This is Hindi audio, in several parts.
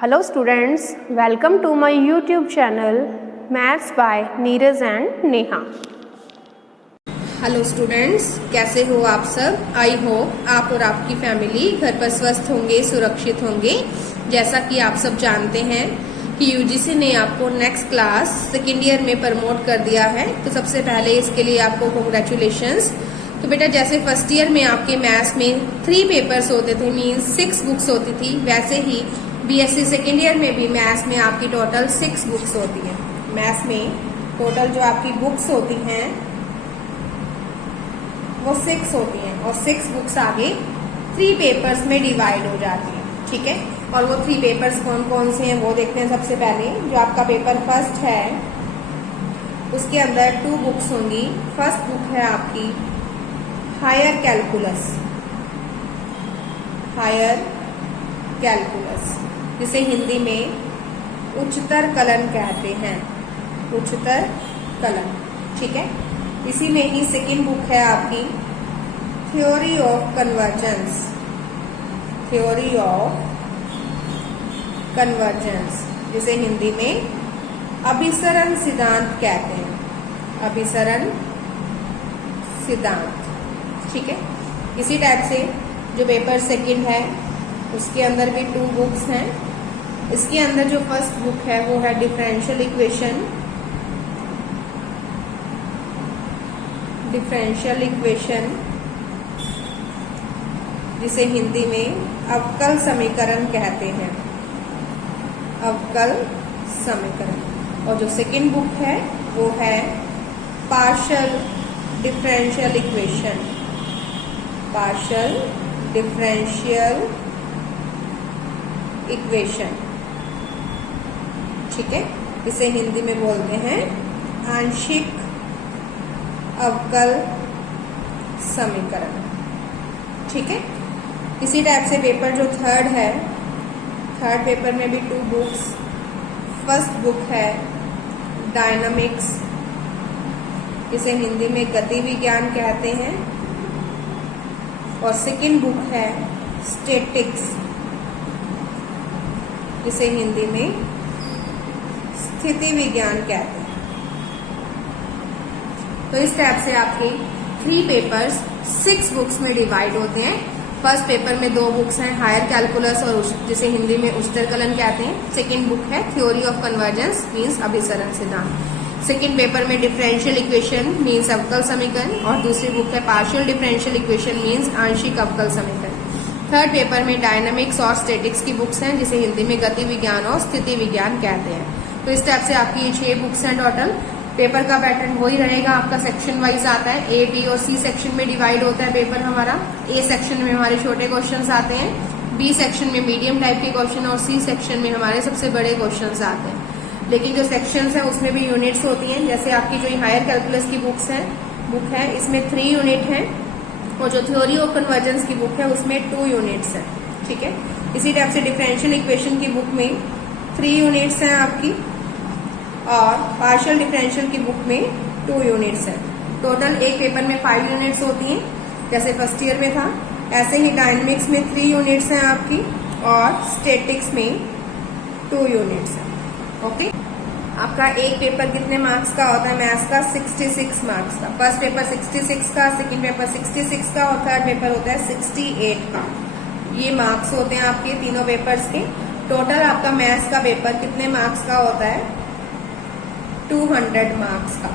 Hello students, welcome to my YouTube channel Maths by Neeraj and Neha. Hello students, कैसे हो आप सब। आई होप आप और आपकी फैमिली घर पर स्वस्थ होंगे, सुरक्षित होंगे। जैसा कि आप सब जानते हैं कि यूजीसी ने आपको नेक्स्ट क्लास सेकेंड ईयर में प्रमोट कर दिया है, तो सबसे पहले इसके लिए आपको कॉन्ग्रेचुलेशंस। तो बेटा जैसे फर्स्ट ईयर में आपके मैथ्स में 3 पेपर्स होते थे, मीन्स 6 बुक्स होती थी, वैसे ही बीएससी सेकेंड ईयर में भी मैथ्स में आपकी टोटल 6 बुक्स होती हैं। मैथ्स में टोटल जो आपकी बुक्स होती हैं वो 6 होती हैं और 6 बुक्स आगे 3 पेपर्स में डिवाइड हो जाती हैं, ठीक है। और वो 3 पेपर्स कौन कौन से हैं वो देखते हैं। सबसे पहले जो आपका पेपर फर्स्ट है उसके अंदर 2 बुक्स होंगी। फर्स्ट बुक है आपकी हायर कैलकुलस, हायर कैलकुलस जिसे हिंदी में उच्चतर कलन कहते हैं, उच्चतर कलन, ठीक है। इसी में ही सेकेंड बुक है आपकी theory of convergence, theory of convergence जिसे हिंदी में अभिसरण सिद्धांत कहते हैं, अभिसरण सिद्धांत, ठीक है। इसी टाइप से जो पेपर सेकंड है उसके अंदर भी 2 बुक्स हैं। इसके अंदर जो फर्स्ट बुक है वो है डिफरेंशियल इक्वेशन, डिफरेंशियल इक्वेशन जिसे हिंदी में अवकल समीकरण कहते हैं, अवकल समीकरण। और जो सेकंड बुक है वो है partial differential equation, partial differential equation, ठीक है। इसे हिंदी में बोलते हैं आंशिक अवकल समीकरण, ठीक है। इसी टाइप से पेपर जो थर्ड है, थर्ड पेपर में भी 2 बुक्स। फर्स्ट बुक है डायनामिक्स, इसे हिंदी में गति विज्ञान कहते हैं। और सेकंड बुक है स्टैटिक्स, जिसे हिंदी में स्थिति विज्ञान कहते हैं। तो इस टाइप से आपके 3 पेपर्स 6 बुक्स में डिवाइड होते हैं। फर्स्ट पेपर में 2 बुक्स हैं, हायर कैलकुलस और जिसे हिंदी में उच्चतर कलन कहते हैं। सेकंड बुक है थ्योरी ऑफ कन्वर्जेंस मीन्स अभिसरण सिद्धांत। सेकंड पेपर में डिफरेंशियल इक्वेशन मीन्स अवकल समीकरण और दूसरी बुक है पार्शियल डिफरेंशियल इक्वेशन मीन्स आंशिक अवकल समीकरण। थर्ड पेपर में डायनामिक्स और स्टैटिक्स की बुक्स हैं जिसे हिंदी में गति विज्ञान और स्थिति विज्ञान कहते हैं। तो इस टाइप से आपकी ये 6 बुक्स हैं टोटल। पेपर का पैटर्न वही रहेगा, आपका सेक्शन वाइज आता है। ए, बी और सी सेक्शन में डिवाइड होता है पेपर हमारा। ए सेक्शन में हमारे छोटे क्वेश्चंस आते हैं, बी सेक्शन में मीडियम टाइप के क्वेश्चन और सी सेक्शन में हमारे सबसे बड़े क्वेश्चंस आते हैं। लेकिन जो सेक्शंस है उसमें भी यूनिट्स होती हैं। जैसे आपकी जो हायर कैलकुलस की बुक है इसमें 3 यूनिट है और जो थ्योरी ऑफ कन्वर्जेंस की बुक है उसमें 2 यूनिट्स हैं, ठीक है। इसी टाइप से डिफरेंशियल इक्वेशन की बुक में 3 यूनिट्स हैं आपकी और पार्शियल डिफरेंशियल की बुक में 2 यूनिट्स हैं। टोटल एक पेपर में 5 यूनिट्स होती हैं, जैसे फर्स्ट ईयर में था। ऐसे ही डायनेमिक्स में 3 यूनिट्स हैं आपकी और स्टैटिक्स में 2 यूनिट्स हैं, ओके। आपका एक पेपर कितने मार्क्स का होता है मैथ्स का? 66 मार्क्स का। फर्स्ट पेपर 66 का, सेकंड पेपर 66 का और थर्ड पेपर होता है 68 का। ये मार्क्स होते हैं आपके तीनों पेपर्स के। टोटल आपका मैथ्स का पेपर कितने मार्क्स का होता है? 200 मार्क्स का।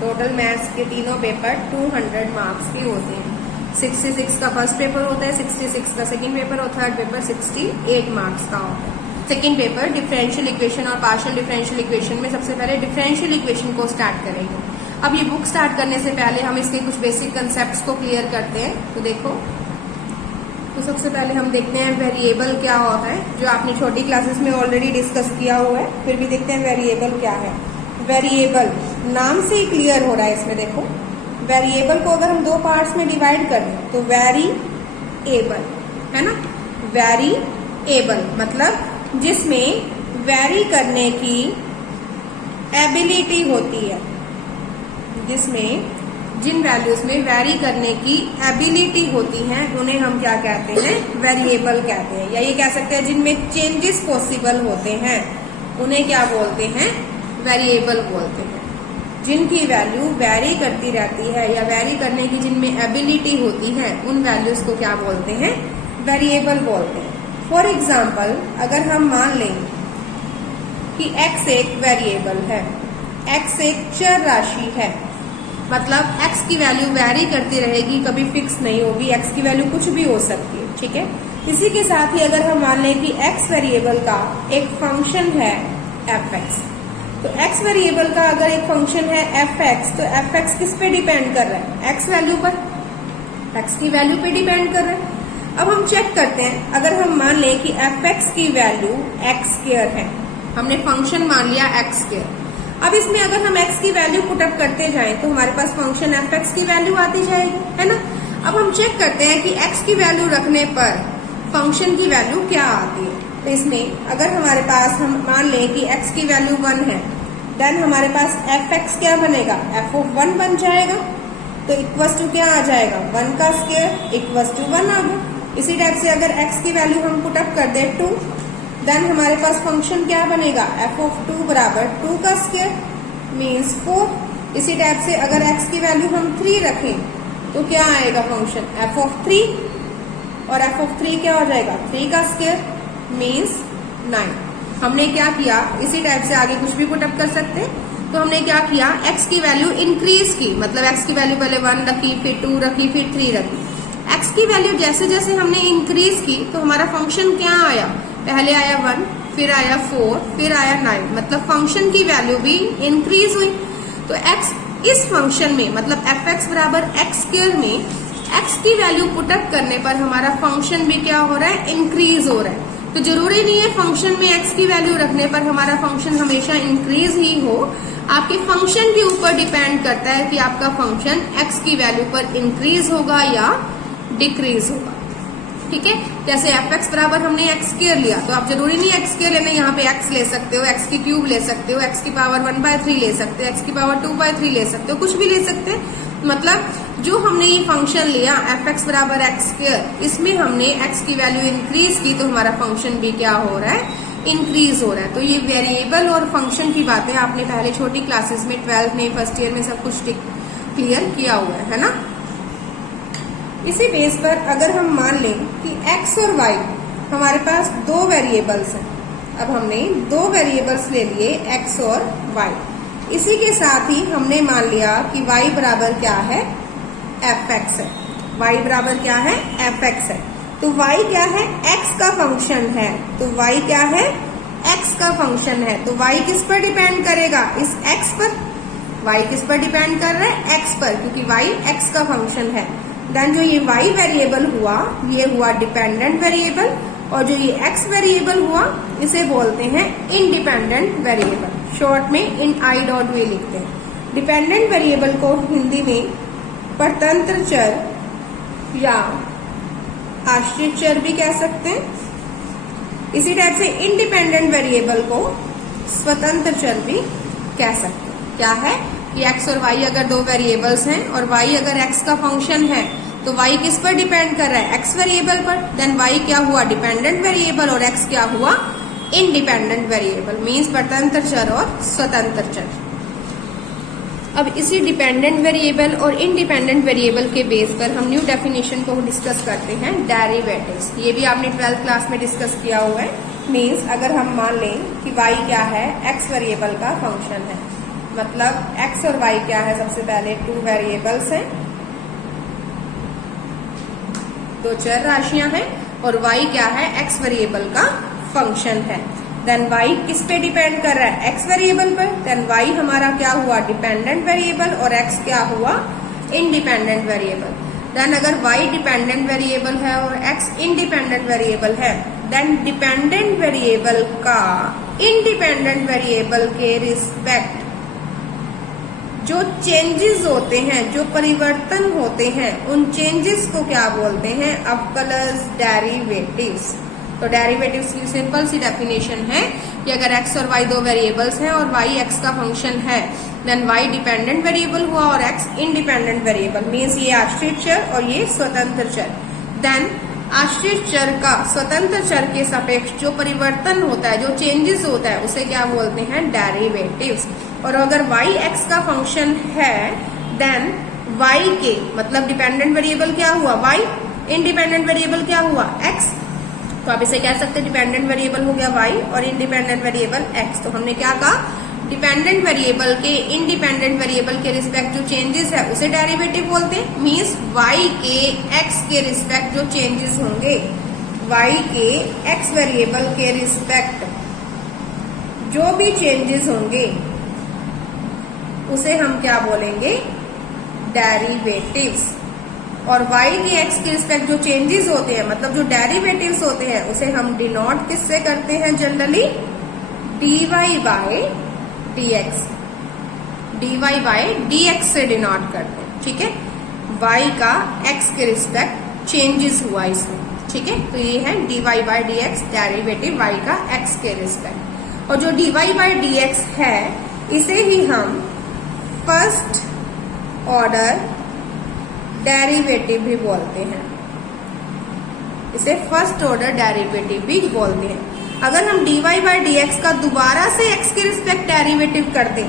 टोटल मैथ्स के तीनों पेपर 200 मार्क्स के होते हैं। 66 का फर्स्ट पेपर होता है, 66 का सेकंड पेपर और थर्ड पेपर 68 मार्क्स का होता है। सेकेंड पेपर डिफरेंशियल इक्वेशन और पार्शियल डिफरेंशियल इक्वेशन में सबसे पहले डिफरेंशियल इक्वेशन को स्टार्ट करेंगे। अब ये बुक स्टार्ट करने से पहले हम इसके कुछ बेसिक कंसेप्ट्स को क्लियर करते हैं। तो देखो, तो सबसे पहले हम देखते हैं वेरिएबल क्या होता है, जो आपने छोटी क्लासेस में ऑलरेडी डिस्कस किया हुआ है, फिर भी देखते हैं वेरिएबल क्या है। वेरिएबल नाम से ही क्लियर हो रहा है इसमें। देखो, वेरिएबल को अगर हम 2 पार्ट्स में डिवाइड कर दें तो वेरिएबल है ना, वेरिएबल मतलब जिसमें वेरी करने की एबिलिटी होती है, जिसमें जिन वैल्यूज में वेरी करने की एबिलिटी होती है उन्हें हम क्या कहते हैं, वेरिएबल कहते हैं। या ये कह सकते हैं जिनमें चेंजेस पॉसिबल होते हैं उन्हें क्या बोलते हैं, वेरिएबल बोलते हैं। जिनकी वैल्यू वेरी करती रहती है या वेरी करने की जिनमें एबिलिटी होती है उन वैल्यूज को क्या बोलते हैं, वेरिएबल बोलते हैं। फॉर एग्जाम्पल अगर हम मान लें कि x एक वेरिएबल है, x एक चर राशि है, मतलब x की वैल्यू वेरी करती रहेगी, कभी फिक्स नहीं होगी, x की वैल्यू कुछ भी हो सकती है, ठीक है। इसी के साथ ही अगर हम मान लें कि x वेरिएबल का एक फंक्शन है fx, तो x वेरिएबल का अगर एक फंक्शन है fx, तो fx किस पे डिपेंड कर रहा है, x वैल्यू पर, x की वैल्यू पे डिपेंड कर रहा है। अब हम चेक करते हैं, अगर हम मान लें कि fx की वैल्यू x स्क्वायर है, हमने फंक्शन मान लिया x स्क्वायर। अब इसमें अगर हम x की वैल्यू पुटअप करते जाएं तो हमारे पास फंक्शन fx की वैल्यू आती जाएगी, है ना। अब हम चेक करते हैं कि x की वैल्यू रखने पर फंक्शन की वैल्यू क्या आती है। तो इसमें अगर हमारे पास हम मान लें कि x की वैल्यू 1 है, देन हमारे पास fx क्या बनेगा, f ऑफ 1 बन जाएगा। तो इक्वस टू क्या आ जाएगा, 1 का स्क्वायर इक्वस टू 1 आ गया। इसी टाइप से अगर x की वैल्यू हम पुटअप कर दे 2, देन हमारे पास फंक्शन क्या बनेगा, f ऑफ 2 बराबर 2 का स्क्वायर मीन्स 4। इसी टाइप से अगर x की वैल्यू हम 3 रखें तो क्या आएगा फंक्शन, f ऑफ 3, और f ऑफ 3 क्या हो जाएगा, 3 का स्क्वायर मीन्स 9। हमने क्या किया, इसी टाइप से आगे कुछ भी पुटअप कर सकते हैं। तो हमने क्या किया, x की वैल्यू इंक्रीज की, मतलब x की वैल्यू पहले 1 रखी, फिर 2 रखी, फिर 3 रखी। x की वैल्यू जैसे जैसे हमने इंक्रीज की तो हमारा फंक्शन क्या आया, पहले आया 1, फिर आया 4, फिर आया 9, मतलब फंक्शन की वैल्यू भी इंक्रीज हुई। तो x इस फंक्शन में, मतलब fx बराबर x स्क्वायर में x की वैल्यू पुटअप करने पर हमारा फंक्शन भी क्या हो रहा है, इंक्रीज हो रहा है। तो जरूरी नहीं है फंक्शन में x की वैल्यू रखने पर हमारा फंक्शन हमेशा इंक्रीज ही हो, आपके फंक्शन के ऊपर डिपेंड करता है कि आपका फंक्शन x की वैल्यू पर इंक्रीज होगा या डिक्रीज होगा, ठीक है। जैसे fx बराबर हमने x स्क्वायर लिया, तो आप जरूरी नहीं x स्क्वायर लेना, यहाँ पे x ले सकते हो, x की क्यूब ले सकते हो, x की पावर 1/3 ले सकते हो, x की पावर 2/3 ले सकते हो, कुछ भी ले सकते हैं। मतलब जो हमने ये फंक्शन लिया fx बराबर x स्क्वायर, इसमें हमने x की वैल्यू इंक्रीज की तो हमारा फंक्शन भी क्या हो रहा है, इंक्रीज हो रहा है। तो ये वेरिएबल और फंक्शन की बातें आपने पहले छोटी क्लासेस में 12th में, फर्स्ट ईयर में सब कुछ क्लियर किया हुआ है ना। इसी बेस पर अगर हम मान लें कि x और y हमारे पास 2 वेरिएबल्स हैं, अब हमने 2 वेरिएबल्स ले लिए x और y। इसी के साथ ही हमने मान लिया कि y बराबर क्या है, fx है, y बराबर क्या है, fx है। तो y क्या है, x का फंक्शन है, तो y क्या है, x का फंक्शन है। तो y किस पर डिपेंड करेगा, इस x पर। y किस पर डिपेंड कर रहा है, x पर, क्योंकि y x का फंक्शन है। देन जो ये y वेरिएबल हुआ, ये हुआ डिपेंडेंट वेरिएबल, और जो ये x वेरिएबल हुआ इसे बोलते हैं इंडिपेंडेंट वेरिएबल, शॉर्ट में इन I.V लिखते हैं। डिपेंडेंट वेरिएबल को हिंदी में परतंत्र चर या आश्रित चर भी कह सकते हैं। इसी टाइप से इंडिपेंडेंट वेरिएबल को स्वतंत्र चर भी कह सकते हैं। क्या है कि x और y अगर 2 वेरिएबल्स हैं और y अगर x का फंक्शन है तो y किस पर डिपेंड कर रहा है, x वेरिएबल पर। देन y क्या हुआ, डिपेंडेंट वेरिएबल, और x क्या हुआ, इंडिपेंडेंट वेरिएबल, मीन्स परतंत्र चर और स्वतंत्र चर। अब इसी डिपेंडेंट वेरिएबल और इंडिपेंडेंट वेरिएबल के बेस पर हम न्यू डेफिनेशन को डिस्कस करते हैं, डेरिवेटिव्स। ये भी आपने 12th क्लास में डिस्कस किया हुआ है। मीन्स अगर हम मान लें कि y क्या है, x वेरिएबल का फंक्शन है, मतलब x और y क्या है, सबसे पहले 2 वेरिएबल्स हैं, 2 चर राशियां हैं, और y क्या है, x वेरिएबल का फंक्शन है। देन y किस पे डिपेंड कर रहा है, x वेरिएबल पर। देन y हमारा क्या हुआ, डिपेंडेंट वेरिएबल, और x क्या हुआ, इंडिपेंडेंट वेरिएबल। देन अगर y डिपेंडेंट वेरिएबल है और x इंडिपेंडेंट वेरिएबल है, देन डिपेंडेंट वेरिएबल का इंडिपेंडेंट वेरिएबल के रिस्पेक्ट जो चेंजेस होते हैं, जो परिवर्तन होते हैं, उन चेंजेस को क्या बोलते हैं, अवकलज डेरिवेटिव्स। तो डेरिवेटिव्स की सिंपल सी डेफिनेशन है कि अगर x और y दो वेरिएबल्स हैं और y x का फंक्शन है, देन y डिपेंडेंट वेरिएबल हुआ और x इंडिपेंडेंट वेरिएबल, मीन्स ये आश्रित चर और ये स्वतंत्र चर। देन आश्रित चर का स्वतंत्र चर के सापेक्ष जो परिवर्तन होता है, जो चेंजेस होता है, उसे क्या बोलते हैं? डेरिवेटिव्स। और अगर y x का फंक्शन है, देन y के मतलब डिपेंडेंट वेरिएबल क्या हुआ? y, इंडिपेंडेंट वेरिएबल क्या हुआ? x। तो आप इसे कह सकते हैं डिपेंडेंट वेरिएबल हो गया y और इंडिपेंडेंट वेरिएबल x। तो हमने क्या कहा? डिपेंडेंट वेरिएबल के इंडिपेंडेंट वेरिएबल के रिस्पेक्ट जो चेंजेस है उसे डेरिवेटिव बोलते हैं। मीन्स y के x के रिस्पेक्ट जो चेंजेस होंगे, y के x वेरिएबल के रिस्पेक्ट जो भी चेंजेस होंगे उसे हम क्या बोलेंगे? डेरिवेटिव्स। और y के x के रिस्पेक्ट जो चेंजेस होते हैं, मतलब जो डेरिवेटिव्स होते हैं, उसे हम डिनोट किससे करते हैं? Generally dy by dx, dy by dx से डिनोट करते हैं। ठीक है, y का x के रिस्पेक्ट चेंजेस हुआ इसमें। ठीक है, तो ये है dy by dx, derivative y का x के रिस्पेक्ट। और जो dy बाय dx है, इसे ही हम फर्स्ट ऑर्डर डेरिवेटिव भी बोलते हैं। इसे फर्स्ट ऑर्डर डेरिवेटिव भी बोलते हैं। अगर हम dy बाय dx का दोबारा से x के रिस्पेक्ट डेरिवेटिव कर दें,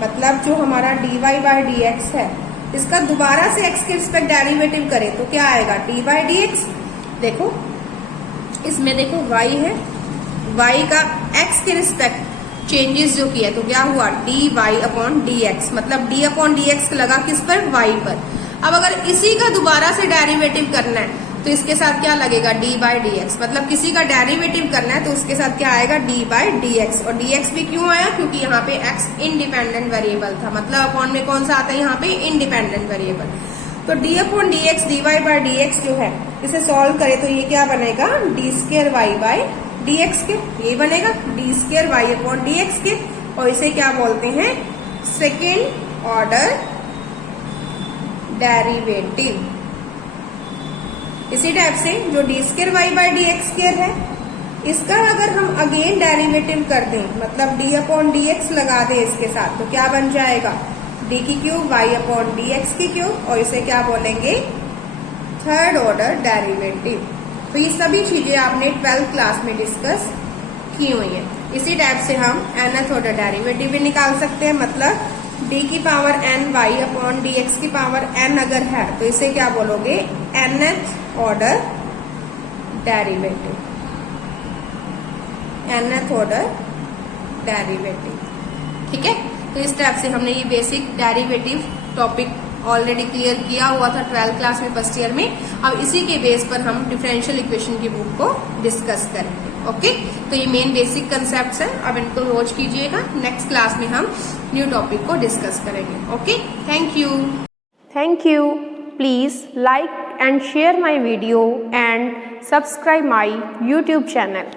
मतलब जो हमारा dy बाय dx है, इसका दोबारा से x के रिस्पेक्ट डेरिवेटिव करें तो क्या आएगा? d by dx। देखो इसमें देखो y है, y का x के रिस्पेक्ट चेंजेस जो किया तो क्या हुआ? dy अपॉन dx, मतलब d अपॉन dx लगा किस पर? y पर। अब अगर इसी का दोबारा से डेरिवेटिव करना है तो इसके साथ क्या लगेगा? d बाय dx, मतलब किसी का डेरिवेटिव करना है तो उसके साथ क्या आएगा? d by dx। और dx भी क्यों आया? क्योंकि यहाँ पे x इंडिपेंडेंट वेरिएबल था, मतलब अपॉन में कौन सा आता है यहाँ पे? Independent variable. तो d upon dx, dy by dx जो है, इसे सॉल्व करें तो ये क्या बनेगा? d square y by dx के, ये बनेगा d square y upon dx के। और इसे क्या बोलते हैं? Second order derivative. इसी टाइप से जो d square y by d x square है, इसका अगर हम अगेन डेरिवेटिव कर दें, मतलब d अपॉन डी एक्स लगा दें इसके साथ, तो क्या बन जाएगा? d की cube y upon D x की क्यूब। और इसे क्या बोलेंगे? Third order derivative. तो ये सभी चीजें आपने 12th क्लास में डिस्कस की हुई है। इसी टाइप से हम nth ऑर्डर डेरिवेटिव भी निकाल सकते हैं, मतलब d की power n y upon D x की पावर n अगर है तो इसे क्या बोलोगे? nth order derivative, nth order derivative. ठीक है, तो इस टाइप से हमने ये basic derivative topic already clear किया हुआ था 12th क्लास में फर्स्ट ईयर में। अब इसी के बेस पर हम डिफरेंशियल इक्वेशन की बुक को डिस्कस करेंगे। ओके, तो ये मेन बेसिक कंसेप्ट्स हैं, अब इनको रोज कीजिएगा। नेक्स्ट क्लास में हम न्यू टॉपिक को डिस्कस करेंगे। Okay, thank you. Thank you. Please like and share my video and subscribe my YouTube channel.